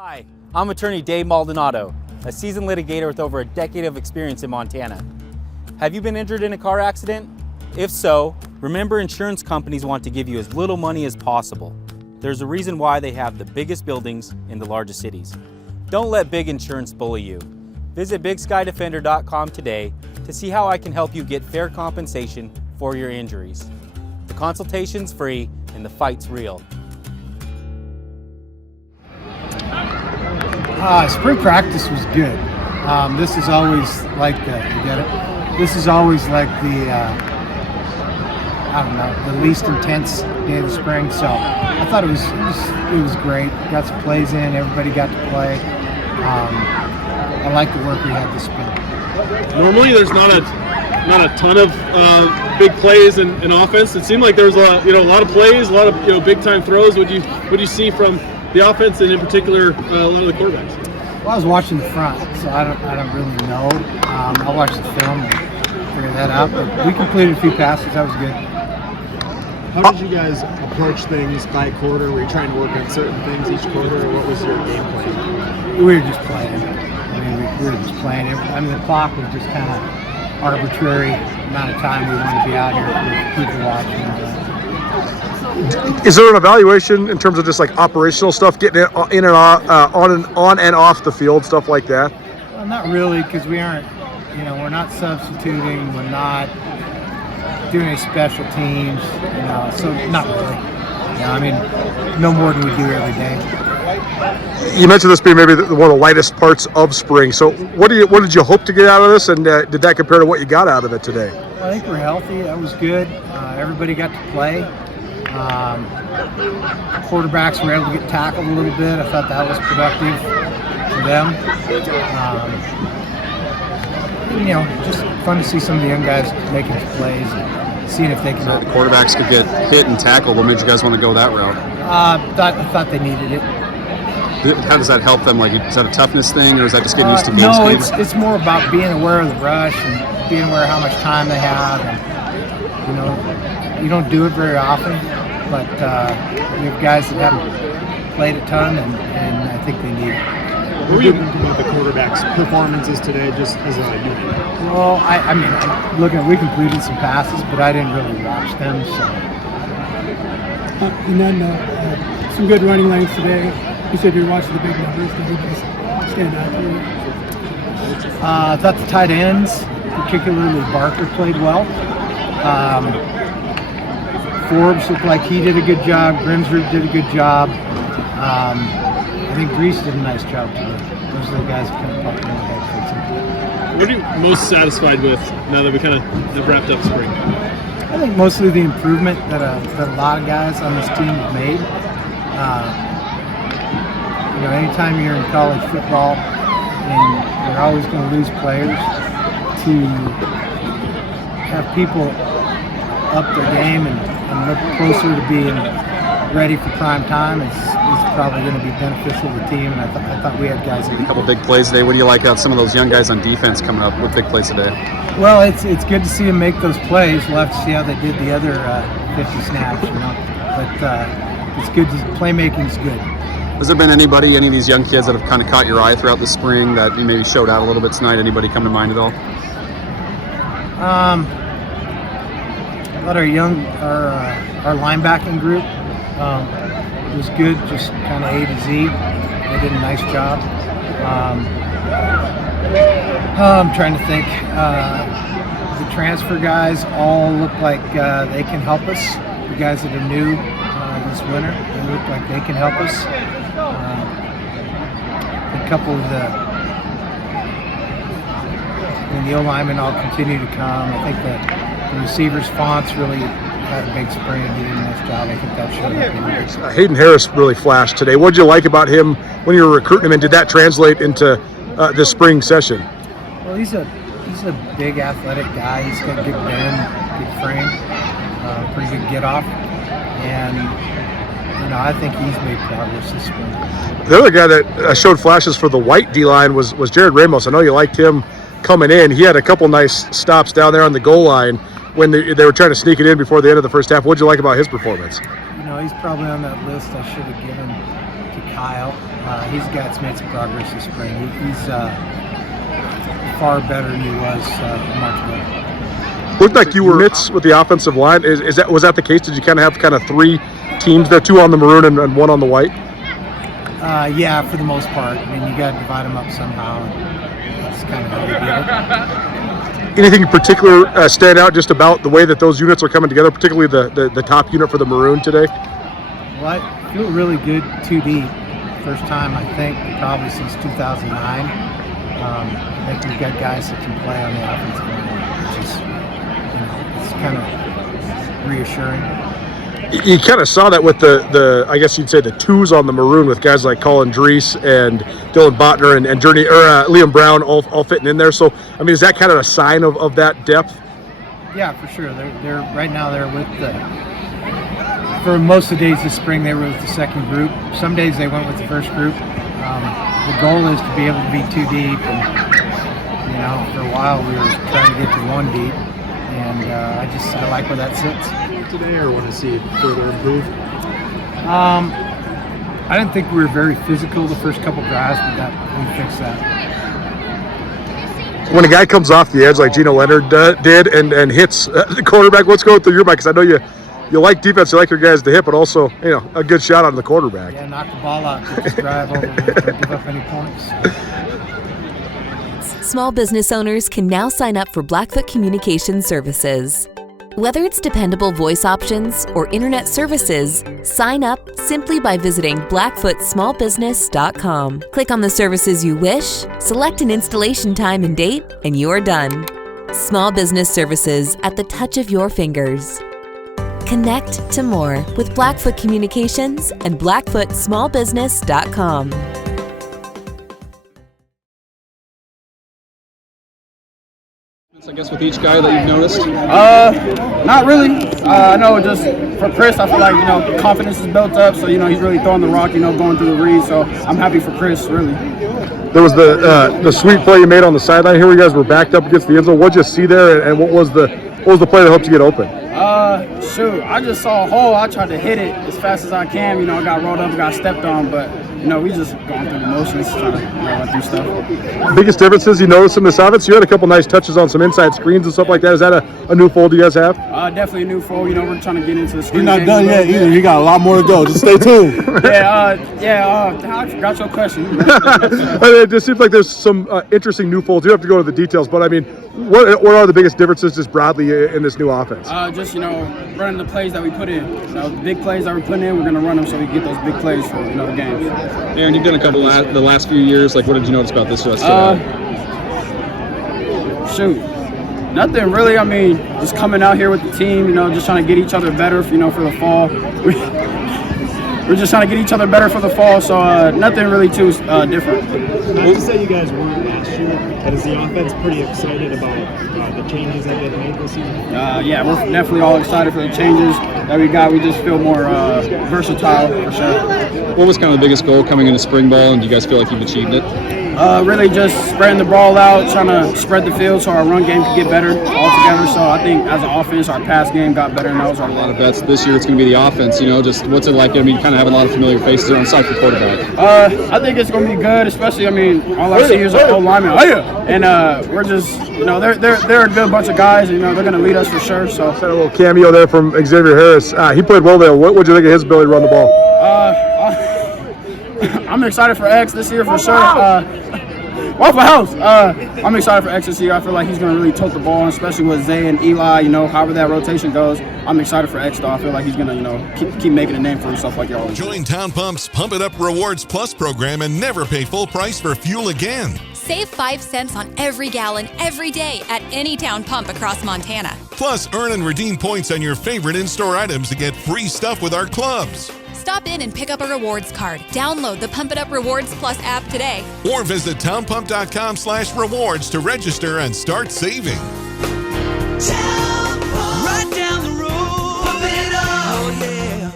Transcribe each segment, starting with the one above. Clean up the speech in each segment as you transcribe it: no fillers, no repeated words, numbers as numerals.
Hi, I'm attorney Dave Maldonado, a seasoned litigator with over a decade of experience in Montana. Have you been injured in a car accident? If so, remember insurance companies want to give you as little money as possible. There's a reason why they have the biggest buildings in the largest cities. Don't let big insurance bully you. Visit BigSkyDefender.com today to see how I can help you get fair compensation for your injuries. The consultation's free and the fight's real. Spring practice was good. This is always like you get it? This is always like the, I don't know, the least intense day of the spring. So I thought it was great. Got some plays in, everybody got to play. I like the work we had this spring. Normally there's not a ton of big plays in offense. It seemed like there was a lot of plays, a lot of big time throws. What do you see from the offense and in particular a lot of the quarterbacks? Well, I was watching the front, so I don't really know. I'll watch the film and figure that out. But we completed a few passes. That was good. How did you guys approach things by quarter? Were you trying to work on certain things each quarter, or what was your game plan? We were just playing. We were just playing. The clock was just kind of arbitrary amount of time we wanted to be out here for people watching. Is there an evaluation in terms of just like operational stuff, getting it in and on and off the field, stuff like that? Well, not really, because we aren't. We're not substituting. We're not doing any special teams. So not really. No more than we do every day. You mentioned this being maybe one of the lightest parts of spring. So what did you hope to get out of this, and did that compare to what you got out of it today? I think we're healthy. That was good. Everybody got to play. Quarterbacks were able to get tackled a little bit. I thought that was productive for them. Just fun to see some of the young guys making plays and seeing if they can. So the quarterbacks could get hit and tackled. What made you guys want to go that route? I thought they needed it. How does that help them? Like, is that a toughness thing, or is that just getting used to game No, speed? it's more about being aware of the rush and being aware of how much time they have. And, you don't do it very often, but you have guys that haven't played a ton, and I think they need it. What were you thinking about the quarterback's performances today, just as a unit? Well, we completed some passes, but I didn't really watch them. So. And then some good running lanes today. You said you were watching the big numbers. Did you guys stand out to you? I thought the tight ends, particularly Barker, played well. Forbes looked like he did a good job. Grimsrud did a good job. I think Griz did a nice job too. Those are the guys that kind of popped in the head. What are you most satisfied with now that we kind of have wrapped up spring? I think mostly the improvement that a lot of guys on this team have made. Anytime you're in college football and you're always going to lose players, to have people up their game and look closer to being ready for prime time is probably going to be beneficial to the team. And I thought we had guys. A couple big plays today. What do you like out some of those young guys on defense coming up with big plays today? Well, it's good to see them make those plays. We'll have to see how they did the other 50 snaps, But it's good. Playmaking's good. Has there been any of these young kids that have kind of caught your eye throughout the spring that you maybe showed out a little bit tonight? Anybody come to mind at all? I thought our linebacking group was good, just kind of A to Z. They did a nice job. I'm trying to think. The transfer guys all look like they can help us. The guys that are new this winter, they look like they can help us. A couple of the O-linemen all continue to come. I think that the receivers, Fontes, really had a big spring. He did a nice job. I think that showed up. Hayden Harris really flashed today. What did you like about him when you were recruiting him, and did that translate into this spring session? Well, he's a big athletic guy. He's got good bend, good frame, pretty good get off, and I think he's made progress this spring. The other guy that showed flashes for the white D-line was Jared Ramos. I know you liked him coming in. He had a couple nice stops down there on the goal line when they were trying to sneak it in before the end of the first half. What did you like about his performance? He's probably on that list I should have given Kyle. He's made some progress this spring. He's far better than he was a month ago. Looked like you were units with the offensive line. Was that the case? Did you kind of have 3 teams there, 2 on the maroon and 1 on the white? Yeah, for the most part. I mean, you got to divide them up somehow. That's kind of how we did it. Anything in particular stand out just about the way that those units are coming together, particularly the top unit for the maroon today? Well, I feel really good 2D. First time, I think, probably since 2009. I think we've got guys that can play on the offensive line, which is, it's kind of reassuring. You kind of saw that with the I guess you'd say the 2s on the maroon with guys like Colin Griz and Dylan Botner and Liam Brown all fitting in there. So, I mean, is that kind of a sign of that depth? Yeah, for sure. They're right now they're with for most of the days this spring they were with the second group. Some days they went with the first group. The goal is to be able to be 2 deep, and for a while we were trying to get to 1 deep, and I like where that sits. Today, or want to see it further improve? I didn't think we were very physical the first couple drives, but we fixed that. When a guy comes off the edge like Gino Leonard did and hits the quarterback, what's going through your mind? Because I know you like defense, you like your guys to hit, but also a good shot on the quarterback. Yeah, knock the ball out, just drive over, don't give up any points. Small business owners can now sign up for Blackfoot Communication Services. Whether it's dependable voice options or internet services, sign up simply by visiting blackfootsmallbusiness.com. Click on the services you wish, select an installation time and date, and you're done. Small business services at the touch of your fingers. Connect to more with Blackfoot Communications and blackfootsmallbusiness.com. I guess with each guy that you've noticed? Not really. I know just for Chris, I feel like, confidence is built up. So, he's really throwing the rock, going through the read. So I'm happy for Chris, really. There was the sweet play you made on the sideline here. You guys were backed up against the end zone. What'd you see there, and what was the play that helped you get open? I just saw a hole. I tried to hit it as fast as I can. I got rolled up, got stepped on, but we just going through the motions, trying to run through stuff. Biggest differences you noticed in this offense? You had a couple nice touches on some inside screens and stuff like that. Is that a new fold you guys have? Definitely a new fold. We're trying to get into the screen. You're not done yet either. You got a lot more to go. Just stay tuned. I forgot your question. It just seems like there's some interesting new folds. You don't have to go into the details, but I mean, what are the biggest differences just broadly in this new offense? Running the plays that we put in. The big plays that we're putting in, we're going to run them so we get those big plays for the games. Aaron, you've done a couple the last few years. What did you notice about this rest? Nothing really. I mean, just coming out here with the team, just trying to get each other better, for the fall. We're just trying to get each other better for the fall, so nothing really too different. Not to say you guys weren't last year, but is the offense pretty excited about the changes that they've made this season? Yeah, we're definitely all excited for the changes that we got. We just feel more versatile, for sure. What was kind of the biggest goal coming into spring ball, and do you guys feel like you've achieved it? Really just spreading the ball out, trying to spread the field so our run game could get better altogether. So I think as an offense, our pass game got better, and that was our a lot of bets this year. It's going to be the offense. Just what's it like? Kind of having a lot of familiar faces on side for quarterback. I think it's going to be good, especially. All I see is an old lineman, and we're just, they're a good bunch of guys. They're going to lead us for sure. So had a little cameo there from Xavier Harris. He played well there. What would you think of his ability to run the ball? I'm excited for X this year for sure. Waffle House. I'm excited for X this year. I feel like he's going to really tote the ball, especially with Zay and Eli. However that rotation goes. I'm excited for X though. I feel like he's going to, keep making a name for himself like y'all. Join Town Pump's Pump It Up Rewards Plus program and never pay full price for fuel again. Save 5 cents on every gallon every day at any Town Pump across Montana. Plus, earn and redeem points on your favorite in-store items to get free stuff with our clubs. Stop in and pick up a rewards card. Download the Pump It Up Rewards Plus app today. Or visit townpump.com/rewards to register and start saving. Right down the road, pump it up, oh yeah.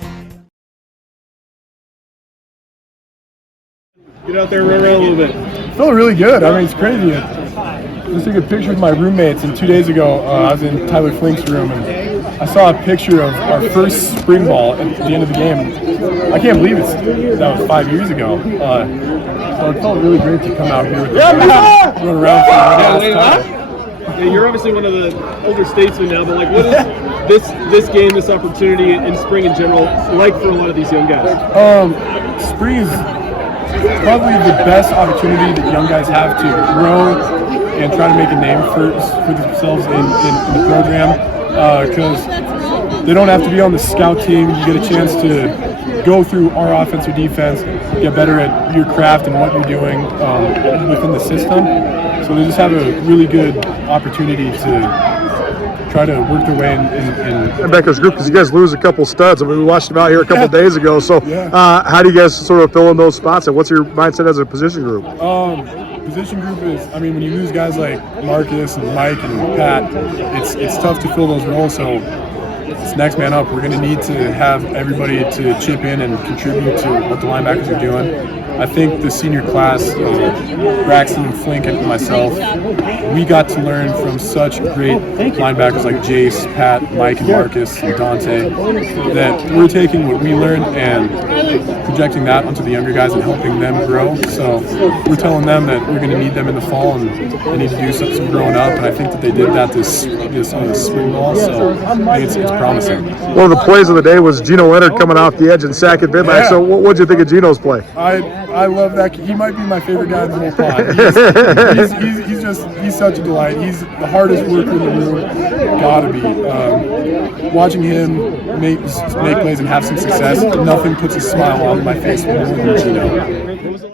Get out there and run around a little bit. Feeling really good. It's crazy. I just took a picture with my roommates, and 2 days ago I was in Tyler Flink's room, and I saw a picture of our first spring ball at the end of the game. I can't believe that was 5 years ago. So it felt really great to come out here with run around for the last time. Yeah, you're obviously one of the older statesmen now, but like, what is this game, this opportunity in spring in general, like for a lot of these young guys? Spring is probably the best opportunity that young guys have to grow and try to make a name for themselves in the program, because they don't have to be on the scout team. You get a chance to go through our offense or defense, get better at your craft and what you're doing within the system. So they just have a really good opportunity to try to work their way in Becca's group, because you guys lose a couple studs. I mean, we watched them out here a couple days ago. So how do you guys sort of fill in those spots, and what's your mindset as a position group? Position group is, I mean, when you lose guys like Marcus and Mike and Pat, it's tough to fill those roles. So it's next man up. We're going to need to have everybody to chip in and contribute to what the linebackers are doing. I think the senior class, Braxton and Flink and myself, we got to learn from such great linebackers like Jace, Pat, Mike, and Marcus, and Dante, that we're taking what we learned and projecting that onto the younger guys and helping them grow. So we're telling them that we're going to need them in the fall and they need to do some growing up, and I think that they did that this spring ball, so I think it's promising. One of the plays of the day was Gino Leonard coming off the edge and sacking Vidlak. So what did you think of Gino's play? I love that. He might be my favorite guy in the whole pod. He's such a delight. He's the hardest worker in the room. Gotta be. Watching him make plays and have some success, nothing puts a smile on my face more than Gino.